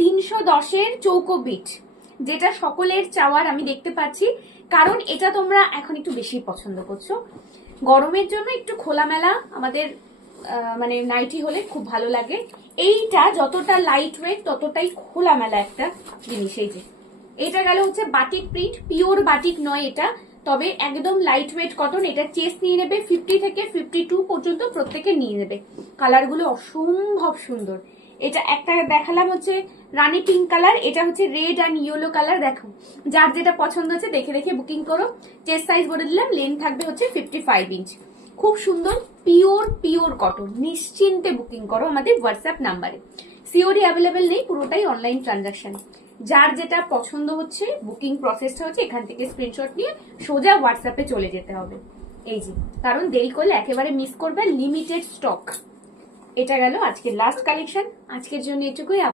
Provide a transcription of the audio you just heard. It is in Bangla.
310-এর চৌকো বিট, যেটা সকলের চাওয়ার আমি দেখতে পাচ্ছি, কারণ এটা তোমরা এখন একটু বেশি পছন্দ করছো। গরমের জন্য একটু খোলামেলা আমাদের মানে নাইটি হলে খুব ভালো লাগে। এইটা যতটা লাইট ওয়েট ততটাই খোলামেলা একটা জিনিস। এই যে এটা গেল হচ্ছে বাটিক প্রিন্ট, পিওর বাটিক নয় এটা, তবে একদম লাইট ওয়েট কটন। এটা চেস্ট নিয়ে নেবে 50 থেকে 52 পর্যন্ত, প্রত্যেকে নিয়ে নেবে। কালারগুলো অসম্ভব সুন্দর। এটা একটা দেখালাম হচ্ছে রানী পিঙ্ক কালার, এটা হচ্ছে রেড অ্যান্ড ইয়েলো কালার। দেখো যার যেটা পছন্দ হচ্ছে দেখে দেখে বুকিং করো। চেস্ট সাইজ বলে দিলাম, লেন্থ থাকবে হচ্ছে 55 ইঞ্চ। খুব সুন্দর পিওর কটন, নিশ্চিন্তে বুকিং করো আমাদের হোয়াটসঅ্যাপ নাম্বারে। সিওডি অ্যাভেলেবেল নেই, পুরোটাই অনলাইন ট্রানজাকশন। যার যেটা পছন্দ হচ্ছে, বুকিং প্রসেসটা হচ্ছে এখান থেকে স্ক্রিনশট নিয়ে সোজা হোয়াটসঅ্যাপে চলে যেতে হবে। এই যে, কারণ দেরি করলে একেবারে মিস করবে, লিমিটেড স্টক। এটা গেল আজকের লাস্ট কালেকশন। আজকের জন্য এটুকুই।